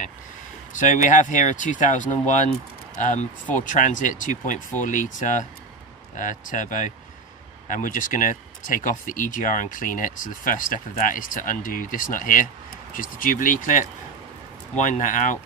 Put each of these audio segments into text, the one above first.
Okay, so we have here a 2001 Ford Transit 2.4 litre turbo, and we're just going to take off the EGR and clean it. So the first step of that is to undo this nut here, which is the Jubilee clip. Wind that out,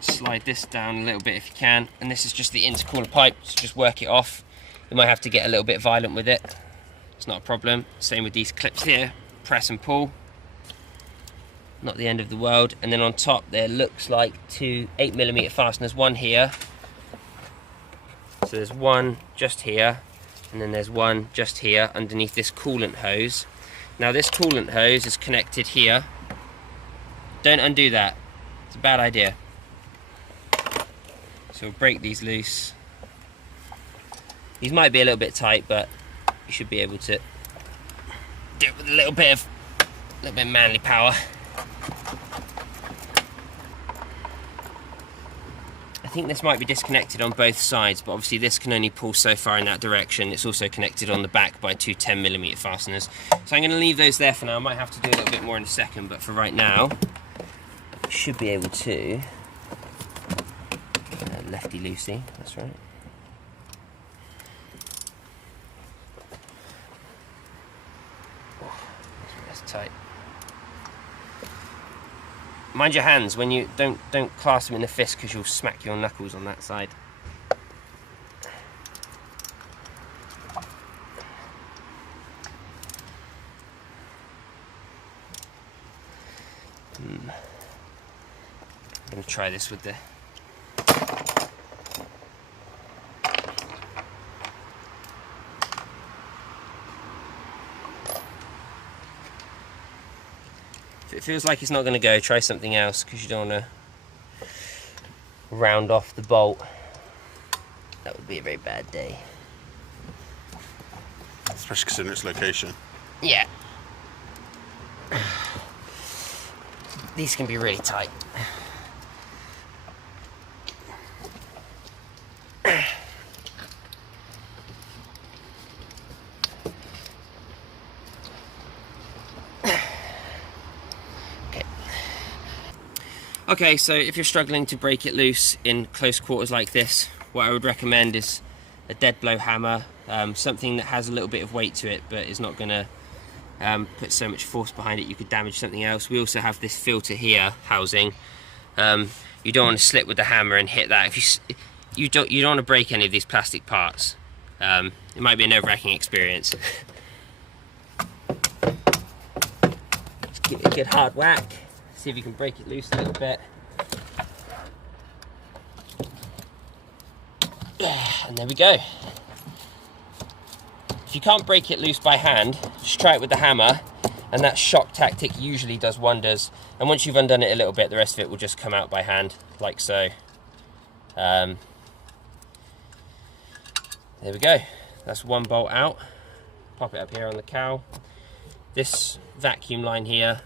slide this down a little bit if you can, and this is just the intercooler pipe, so just work it off. You might have to get a little bit violent with it, it's not a problem. Same with these clips here, press and pull, not the end of the world. And then on top there looks like two 8mm fasteners, one here, so there's one just here, and then there's one just here underneath this coolant hose. Now this coolant hose is connected here. Don't undo that, it's a bad idea. So we'll break these loose. These might be a little bit tight, but you should be able to do it with a little bit of manly power. I think this might be disconnected on both sides, but obviously this can only pull so far in that direction. It's also connected on the back by two 10mm fasteners. So I'm going to leave those there for now. I might have to do a little bit more in a second, but for right now, I should be able to. Lefty loosey, that's right. That's tight. Mind your hands when you don't clasp them in the fist, because you'll smack your knuckles on that side. I'm going to try this with the if it feels like it's not going to go, try something else, because you don't want to round off the bolt. That would be a very bad day. Especially considering its location. Yeah. These can be really tight. Okay, so if you're struggling to break it loose in close quarters like this, what I would recommend is a dead blow hammer, something that has a little bit of weight to it but is not going to put so much force behind it you could damage something else. We also have this filter here housing. You don't want to slip with the hammer and hit that. If you don't want to break any of these plastic parts. It might be a nerve-wracking experience. Just give it a good hard whack. See if you can break it loose a little bit. Yeah, and there we go. If you can't break it loose by hand, just try it with the hammer, and that shock tactic usually does wonders. And once you've undone it a little bit, the rest of it will just come out by hand, like so. There we go. That's one bolt out. Pop it up here on the cowl. This vacuum line here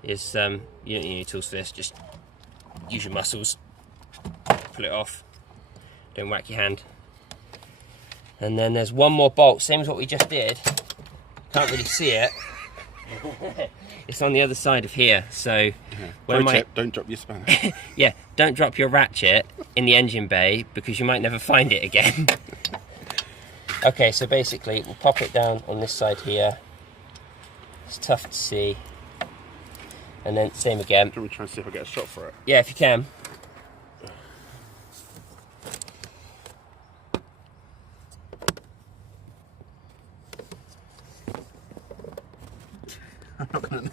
is, you don't need any tools for this, just use your muscles, pull it off, don't whack your hand. And then there's one more bolt, same as what we just did, can't really see it. It's on the other side of here, so when don't drop your spanner. Yeah, don't drop your ratchet in the engine bay, because you might never find it again. Okay, so basically we'll pop it down on this side here. It's tough to see. And then same again. Can we try and see if I get a shot for it? Yeah, if you can.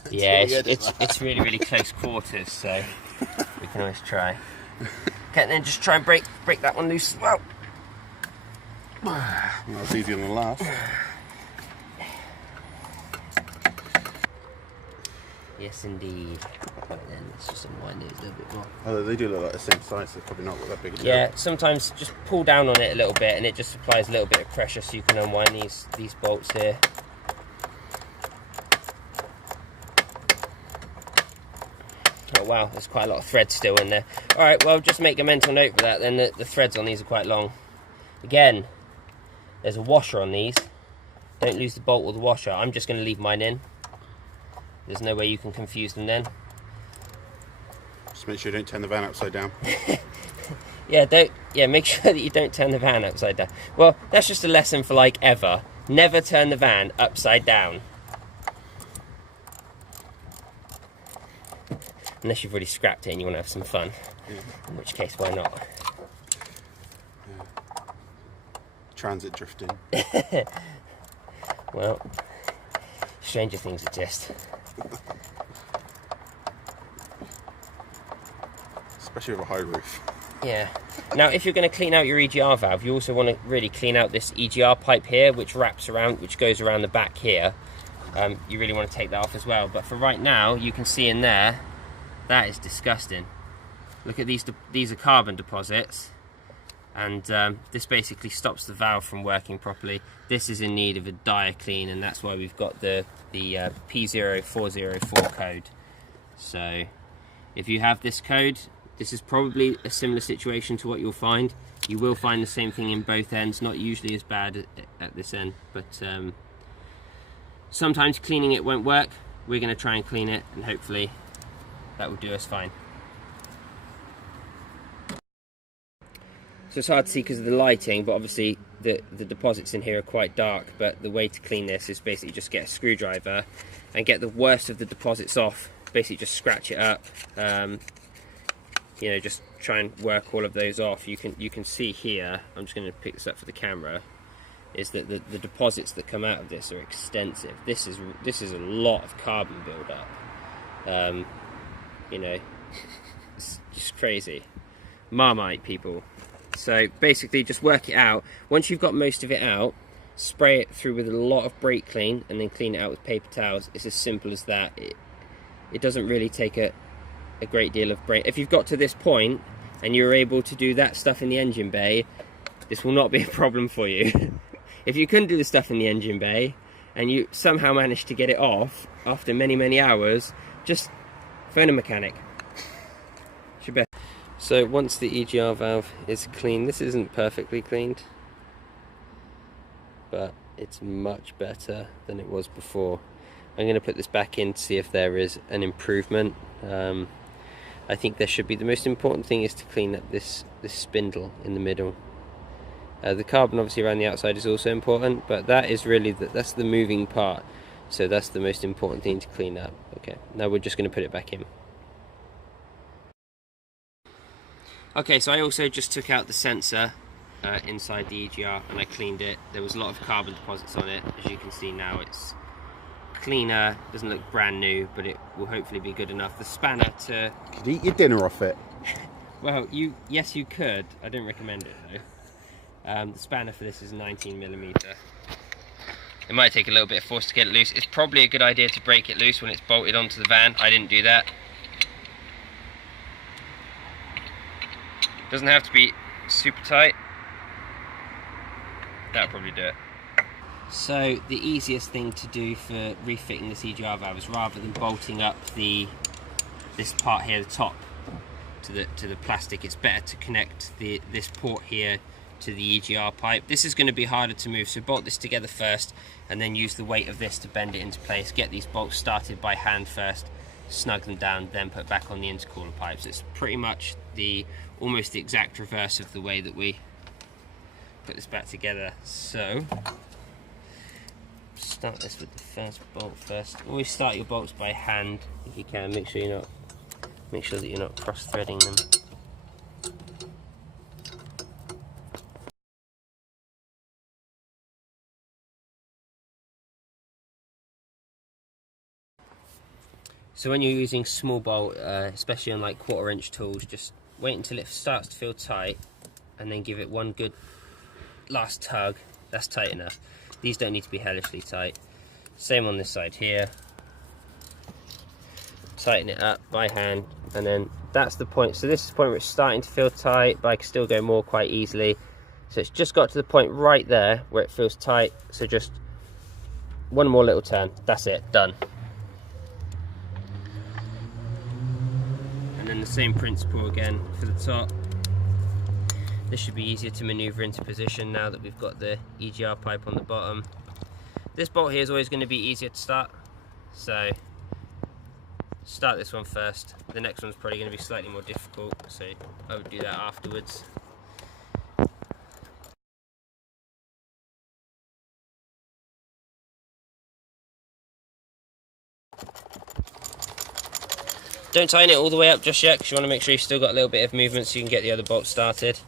Yeah, it's really, really close quarters, so we can always try. Okay, and then just try and break that one loose as well. That's easier than the last. Yes, indeed. Right then, let's just unwind it a little bit more. Oh, they do look like the same size, so probably not that big a deal. Yeah, sometimes just pull down on it a little bit, and it just applies a little bit of pressure, so you can unwind these bolts here. Oh wow, there's quite a lot of thread still in there. Alright, well, just make a mental note for that, then the threads on these are quite long. Again, there's a washer on these. Don't lose the bolt or the washer. I'm just going to leave mine in. There's no way you can confuse them then. Just make sure you don't turn the van upside down. Yeah, make sure that you don't turn the van upside down. Well, that's just a lesson for like ever. Never turn the van upside down. Unless you've already scrapped it and you want to have some fun. Yeah. In which case, why not? Yeah. Transit drifting. Well, stranger things exist. Especially with a high roof. Yeah. Now, if you're going to clean out your EGR valve, you also want to really clean out this EGR pipe here, which wraps around, which goes around the back here. You really want to take that off as well. But for right now, you can see in there, that is disgusting. Look at these are carbon deposits, and this basically stops the valve from working properly. This is in need of a dire clean, and that's why we've got the P0404 code. So if you have this code, this is probably a similar situation to what you'll find. You will find the same thing in both ends, not usually as bad at this end, but sometimes cleaning it won't work. We're going to try and clean it, and hopefully that will do us fine. So it's hard to see because of the lighting, but obviously the deposits in here are quite dark, but the way to clean this is basically just get a screwdriver and get the worst of the deposits off. Basically just scratch it up, you know, just try and work all of those off. You can see here, I'm just going to pick this up for the camera, is that the deposits that come out of this are extensive. This is a lot of carbon build-up. You know, it's just crazy. Marmite, people. So basically just work it out. Once you've got most of it out, spray it through with a lot of brake clean and then clean it out with paper towels. It's as simple as that. It doesn't really take a great deal of brake. If you've got to this point and you're able to do that stuff in the engine bay, this will not be a problem for you. If you couldn't do the stuff in the engine bay and you somehow managed to get it off after many hours, just phone a mechanic. Should be. So once the EGR valve is clean, this isn't perfectly cleaned, but it's much better than it was before. I'm going to put this back in to see if there is an improvement. I think there should be. The most important thing is to clean up this spindle in the middle. The carbon obviously around the outside is also important, but that is really that's the moving part. So that's the most important thing to clean up. Okay, now we're just going to put it back in. Okay, so I also just took out the sensor inside the EGR and I cleaned it. There was a lot of carbon deposits on it. As you can see now, it's cleaner, doesn't look brand new, but it will hopefully be good enough. The spanner to... Could you eat your dinner off it? Well, yes you could. I don't recommend it though. The spanner for this is 19mm. It might take a little bit of force to get it loose. It's probably a good idea to break it loose when it's bolted onto the van. I didn't do that. Doesn't have to be super tight. That'll probably do it. So the easiest thing to do for refitting this EGR valve is, rather than bolting up this part here, the top, to the plastic, it's better to connect this port here to the EGR pipe. This is going to be harder to move, so bolt this together first and then use the weight of this to bend it into place. Get these bolts started by hand first, snug them down, then put back on the intercooler pipes. It's pretty much almost the exact reverse of the way that we put this back together. So start this with the first bolt first. Always start your bolts by hand if you can. Make sure that you're not cross-threading them. So when you're using small bolt, especially on like 1/4 inch tools, just wait until it starts to feel tight and then give it one good last tug. That's tight enough. These don't need to be hellishly tight. Same on this side here. Tighten it up by hand, and then that's the point. So this is the point where it's starting to feel tight, but I can still go more quite easily. So it's just got to the point right there where it feels tight. So just one more little turn. That's it, done. And then the same principle again for the top. This should be easier to maneuver into position now that we've got the EGR pipe on the bottom. This bolt here is always going to be easier to start, so start this one first. The next one's probably going to be slightly more difficult, so I would do that afterwards. Don't tighten it all the way up just yet, because you want to make sure you've still got a little bit of movement so you can get the other bolt started.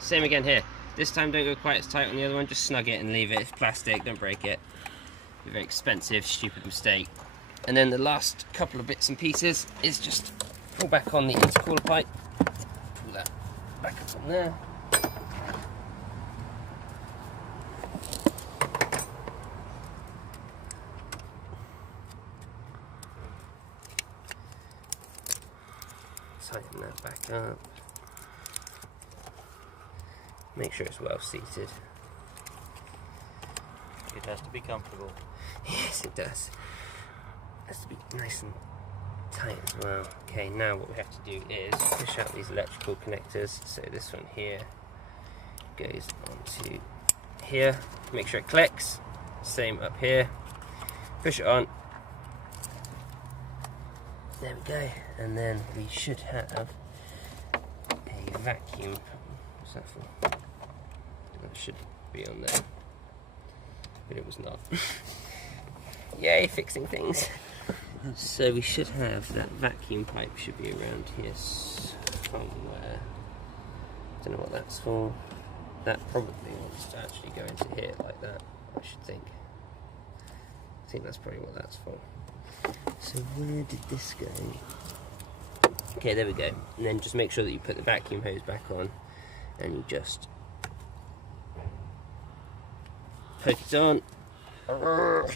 Same again here. This time don't go quite as tight on the other one, just snug it and leave it. It's plastic, don't break it. It's a very expensive, stupid mistake. And then the last couple of bits and pieces is just pull back on the intercooler pipe. Pull that back up on there. Tighten that back up. Make sure it's well seated. It has to be comfortable. Yes, it does. It has to be nice and tight as well. Okay, now what we have to do is push out these electrical connectors. So this one here goes onto here. Make sure it clicks. Same up here. Push it on. There we go. And then we should have a vacuum. What's that for? That should be on there, but it was not. Yay, fixing things. So we should have that vacuum pipe should be around here somewhere. Don't know what that's for. That probably wants to actually go into here like that, I should think. I think that's probably what that's for. So where did this go? Okay, there we go. And then just make sure that you put the vacuum hose back on and you just poke it on,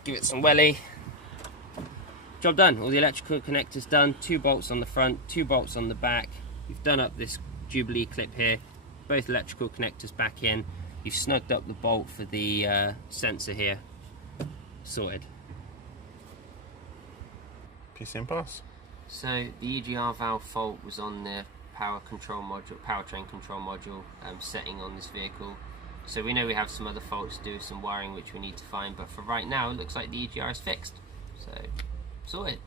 give it some welly. Job done. All the electrical connectors done. 2 bolts on the front, 2 bolts on the back. You've done up this Jubilee clip here. Both electrical connectors back in. You've snugged up the bolt for the sensor here. Sorted. Piece and pass. So the EGR valve fault was on the power control module, powertrain control module setting on this vehicle. So we know we have some other faults to do, some wiring which we need to find, but for right now it looks like the EGR is fixed. So sorted.